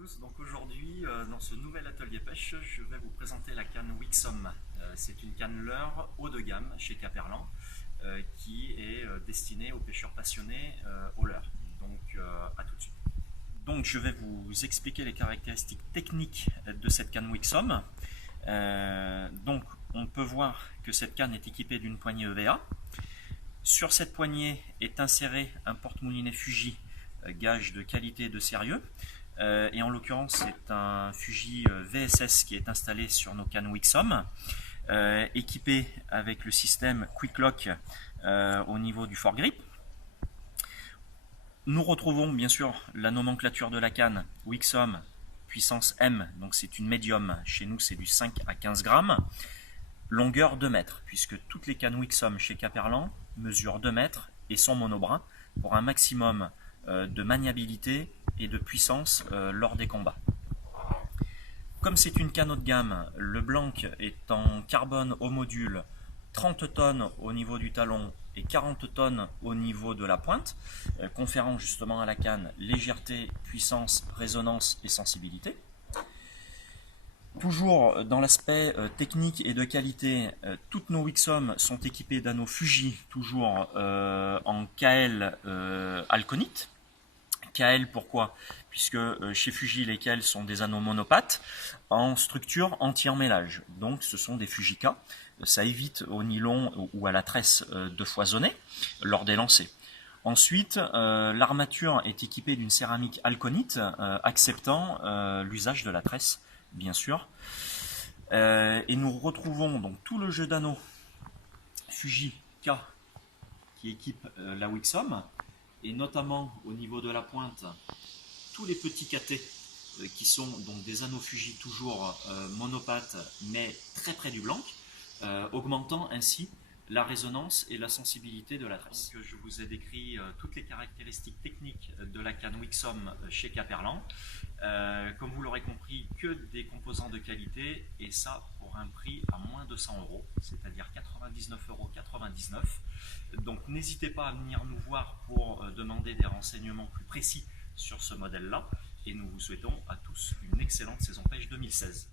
tous, donc aujourd'hui dans ce nouvel atelier pêche, je vais vous présenter la canne Wixom. C'est une canne leurre haut de gamme chez Caperlan qui est destinée aux pêcheurs passionnés au leurre. Donc à tout de suite. Donc je vais vous expliquer les caractéristiques techniques de cette canne Wixom. Donc on peut voir que cette canne est équipée d'une poignée EVA. Sur cette poignée est inséré un porte-moulinet Fuji, gage de qualité et de sérieux. Et en l'occurrence, c'est un Fuji VSS qui est installé sur nos cannes Wixom, équipé avec le système Quick Lock au niveau du foregrip. Nous retrouvons bien sûr la nomenclature de la canne Wixom puissance M, donc c'est une médium, chez nous c'est du 5 à 15 grammes, longueur 2 mètres, puisque toutes les cannes Wixom chez Caperlan mesurent 2 mètres et sont monobrin pour un maximum de maniabilité et de puissance lors des combats. Comme c'est une canne haut de gamme, le blanc est en carbone au module, 30 tonnes au niveau du talon et 40 tonnes au niveau de la pointe, conférant justement à la canne légèreté, puissance, résonance et sensibilité. Toujours dans l'aspect technique et de qualité, toutes nos Wixom sont équipées d'anneaux Fuji, toujours en KL alconite. KL pourquoi? Puisque chez Fuji les KL sont des anneaux monopates en structure anti-emmêlage. Donc ce sont des Fujika. Ça évite au nylon ou à la tresse de foisonner lors des lancers. Ensuite, l'armature est équipée d'une céramique alconite acceptant l'usage de la tresse, bien sûr. Et nous retrouvons donc tout le jeu d'anneaux Fuji K qui équipe la Wixom, et notamment au niveau de la pointe, tous les petits catés qui sont donc des anneaux Fuji toujours monopates mais très près du blanc, augmentant ainsi la résonance et la sensibilité de la tresse. Donc, je vous ai décrit toutes les caractéristiques techniques de la canne Wixom chez Caperlan. Comme vous l'aurez compris, que des composants de qualité, et ça pour un prix à moins de 100 euros, c'est-à-dire 99,99 €. Donc n'hésitez pas à venir nous voir pour demander des renseignements plus précis sur ce modèle-là, et nous vous souhaitons à tous une excellente saison pêche 2016.